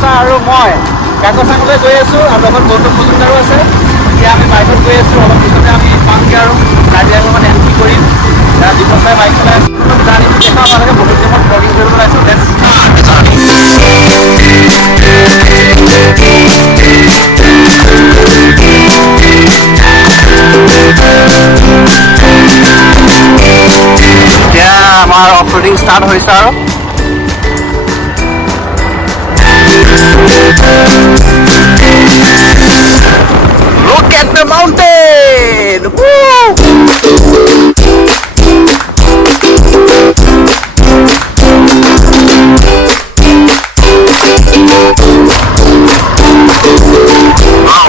কাকচা আৰু মই কাকচাঙলৈ গৈ আছোঁ আৰু লগত গৌতম মজুমদাৰো আছে। এতিয়া আমি বাইকত গৈ আছোঁ, অলপ পিছতে আমি পামগৈ আৰু কাজিৰঙা মানে এণ্ট্ৰি কৰিম। দীপকদাই বাইক চলাই জাৰ্ণিটো দেখাওঁ আপোনালোকে। বহুত টাইমত ব্লগিং কৰিব ওলাইছোঁ। Let's start journey. এতিয়া আমাৰ অফ ৰোডিং ষ্টাৰ্ট হৈছে আৰু Look at the mountain! Woo! Wow!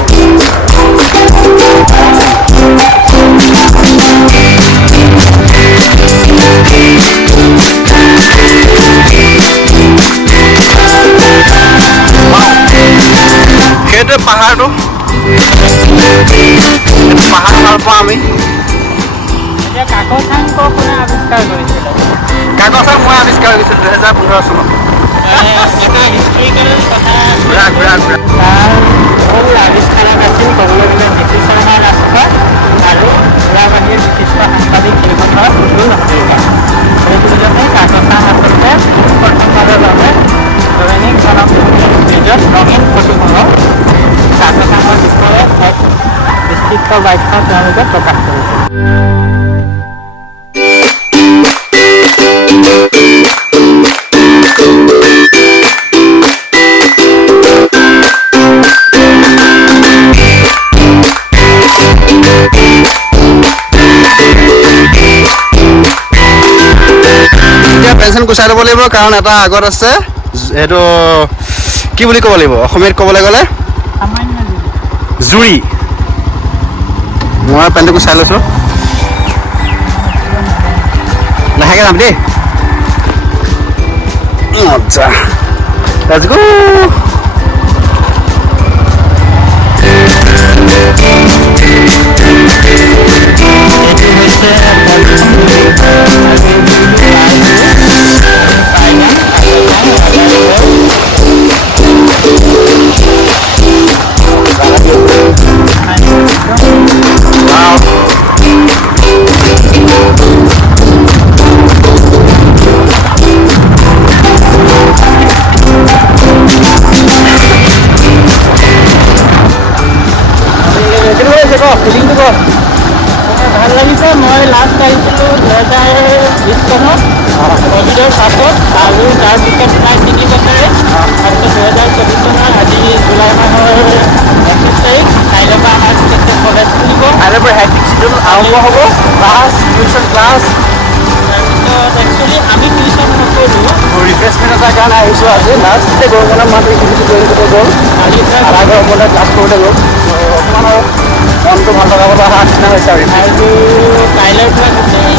পাহাৰটো পাহাৰ ভাল পাওঁ আমি। এতিয়া কাকচাং কোনে আৱিষ্কাৰ কৰিছিল? কাকচাং মই আৱিষ্কাৰ কৰিছিলোঁ 2015 চনত। এটা হিষ্ট্ৰিকেল কথা। তাৰ মূল আৱিষ্কাৰক আছিল ক'বলৈ গ'লে নীতি শৰ্মা ৰাজখোৱা আৰু যোৰাবাৰীৰ বিশিষ্ট সাংবাদিক শিল্পকাৰ সুদূৰ হাজৰিকা। সেইকেইজনে কাকচাং আচলতে প্ৰথমবাৰৰ বাবে দৈনিক জনমভূমিৰ পেজত ৰঙীন ফটোখনক কাকচাঙৰ বিষয়ে এক বিস্তৃত বাখ্যা তেওঁলোকে প্ৰকাশ কৰিছিল। এতিয়া পেঞ্চন গুচাই ল'ব লাগিব, কাৰণ এটা আগত আছে। সেইটো কি বুলি ক'ব লাগিব অসমীয়াত ক'বলৈ গ'লে? জুৰি। মই পেণ্টটো গুচাই লৈছোঁ। লাহেকৈ যাম দেই। মজা। Let's go! ভাল লাগিছে। মই লাষ্ট আহিছিলোঁ 2020 চনত ক'ভিডৰ পাছত, আৰু তাৰ পিছত প্ৰায় 3 বছৰে। তাৰপিছত 2024 চনৰ আজি জুলাই মাহৰ 25 তাৰিখ, কাইলৈৰ পৰা আমাৰ কলেজ খুলিব। কাইলৈৰ পৰা হেক্টিক চিজন আৰম্ভ হ'ব। Class, tuition class. তাৰপিছত একচুৱেলি আমি টিউশ্যন নকৰোঁ, ৰিফ্ৰেছমেণ্ট এটাৰ কাৰণে আহিছোঁ আজি। লাষ্ট গৰমৰ মাহটো ইতিমধ্যে গ'ল। কালিৰ পৰা আধা গৰমতে ক্লাছ কৰোঁতে গ'ল। অকণমান আৰু মনটো ভাল লগাবলৈ অহা নিচিনা হৈছে আৰু কাইলৈৰ পৰা গোটেই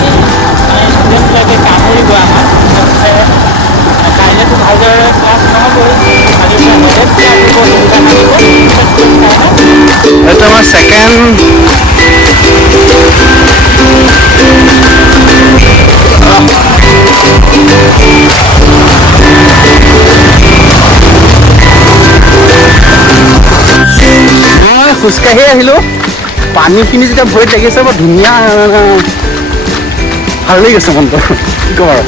ষ্টুডেণ্টবিলাকে কামুৰিব আমাক। কাইলৈতো ভালদৰে ক্লাছ নহ'বই, কালিৰ পৰা বেলেগ ক্লাছ হ'ব। এইটো আমাৰ ছেকেণ্ড খোজকাঢ়ি আহিলোঁ। পানীখিনি যেতিয়া ভৰিত লাগিছে, বৰ ধুনীয়া, ভাল লাগি গৈছে মনটো। কি ক'ম আৰু,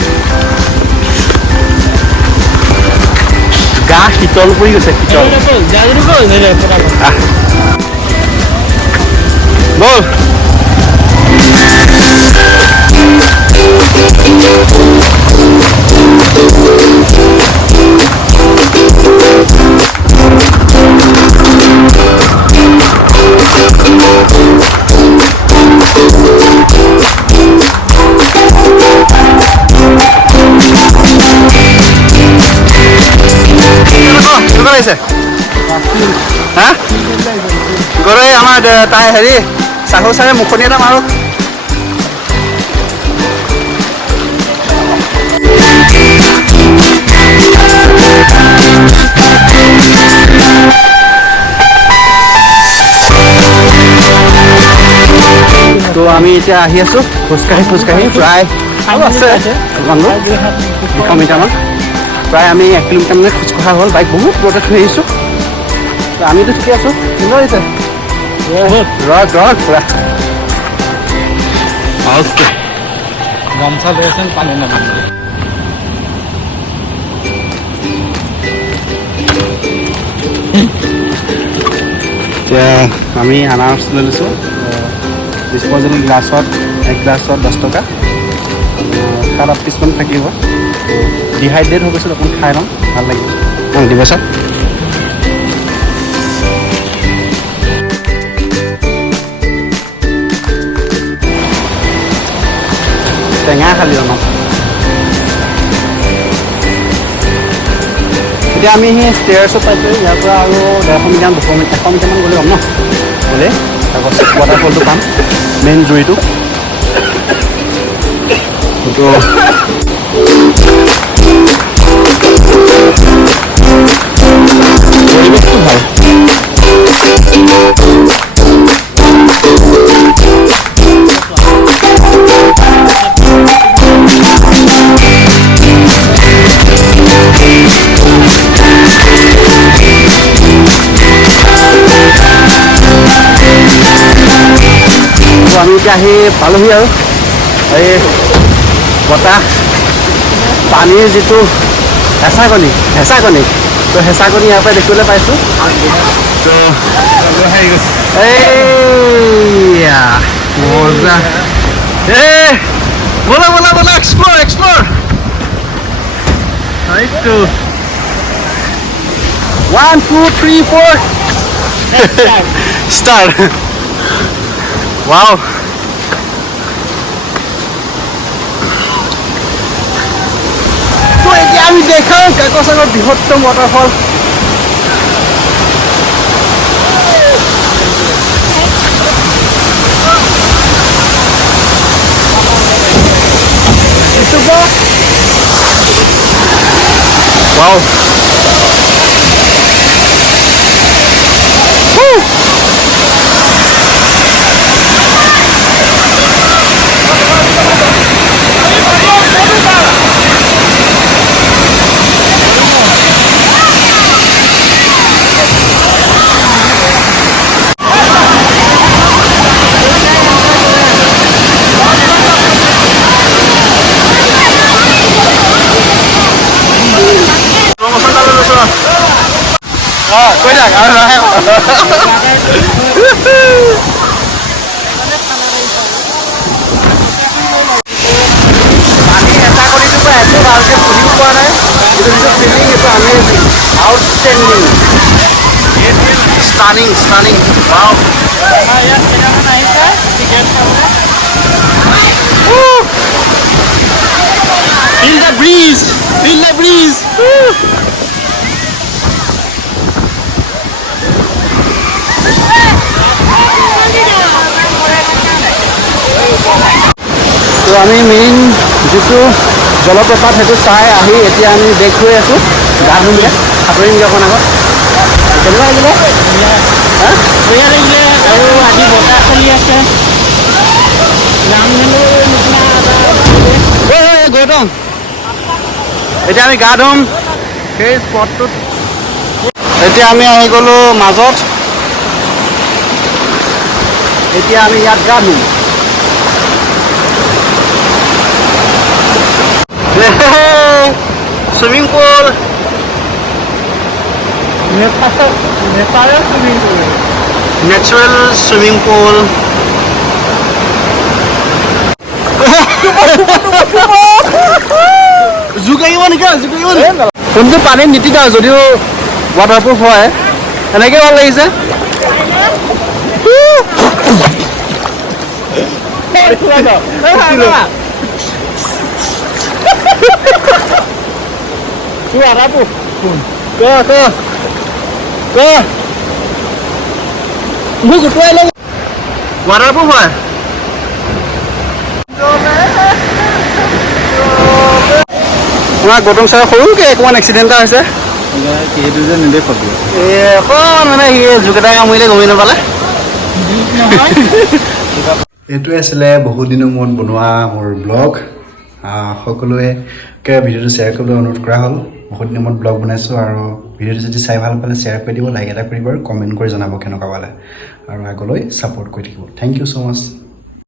গা শীতল পৰি গৈছে। শীতল বল। লাগিছে হা গৈ আমাৰ তাই হেৰি চাহু চাৰে মুখনি এটা মাৰো। তো আমি এতিয়া আহি আছো খোজকাঢ়ি প্ৰায় আৰু আছে 200 মিটাৰমান। তো প্ৰায় আমি 1 কিলোমিটাৰ মানে খোজকঢ়া হ'ল বাইক বহুত দূৰতে থৈ আহিছোঁ আমিতো ঠিকে আছোঁ কিমান হৈছে ৰদ পুৰা গামছা লৈ আছেন পানী নাপানী এতিয়া আমি আনাৰস লৈ লৈছোঁ ডিছপ'জেবল গ্লাছত 1 গ্লাছত 10 টকা 7-8 পিছমান থাকিব ডিহাইড্ৰেট হৈ গৈছিল অকণ খাই লওঁ ভাল লাগিব দিব ছাৰ টেঙা খালি অলপ এতিয়া আমি সেই ষ্টেয়াৰ্ছত পাইছোঁ ইয়াৰ পৰা আৰু 150 মিটাৰ 200 মিটাৰ 100 মিটাৰমান গ'লে পাম ন গ'লে তাৰপাছত ৱাটাৰফলটো পাম মেইন জুৰিটো সেইটো পৰিৱেশটো ভাল আমি এতিয়া আহি পালোহি আৰু এই বতাহ পানীৰ যিটো হেঁচাকণি তো হেঁচাকণি ইয়াৰ পৰা দেখিবলৈ পাইছোঁ তো এইয়া মজা বলা এক্সপ্ল'ৰ এইটো 1 2 3 4 ষ্টাৰ্ট Wow! তো এতিয়া আমি দেখাওঁ কাকচাঙৰ বৃহত্তম ৱাটাৰফল Wow! কৈ থাক আৰু নাহে পানী এটা কৰিটো পৰা একো ভালকৈ পুহিব পৰা নাই কিন্তু যিটো ফিলিং এইটো amazing outstanding stunning wow feel the breeze তো আমি মেইন যিটো জলপ্ৰপাত সেইটো চাই আহি এতিয়া আমি বেক হৈ আছোঁ গা ধুমগৈ সাঁতুৰিমগৈ অকণ আগত কেনেকুৱা লাগিলে বঢ়িয়া লাগিলে আৰু আজি বতাহ চলি আছে গৌতম এতিয়া আমি গা ধুম সেই স্পটটোত এতিয়া আমি আহি গ'লোঁ মাজত এতিয়া আমি ইয়াত গা ধুম swimming pool natural swimming pool জুকাইব নেকি কোনটো পানীত নিতিতা যদিও ৱাটাৰপ্ৰুফ হয় এনেকৈ ভাল লাগিছে মোক উঠুৱাই লওঁ ৱাটাৰপ্ৰুফ হয় আপোনাৰ গৌতম ছাৰ সৰুকৈ অকণমান এক্সিডেণ্ট এটা হৈছে সেইটো যে নেদেখো অকণ মানে সি জোক এটা কামুৰিলে গমেই নাপালে এইটোৱে আছিলে বহুত দিনৰ মূৰত বনোৱা মোৰ ব্লগ সকলোৱে ভিডিঅ'টো শ্বেয়াৰ কৰিবলৈ অনুৰোধ কৰা হ'ল বহুত দিনৰ মূৰত ব্লগ বনাইছোঁ আৰু ভিডিঅ'টো যদি চাই ভাল পালে শ্বেয়াৰ কৰি দিব লাইক এটা কৰিব আৰু কমেণ্ট কৰি জনাব কেনেকুৱা পালে আৰু আগলৈ ছাপোৰ্ট কৰি থাকিব থেংক ইউ ছ' মাছ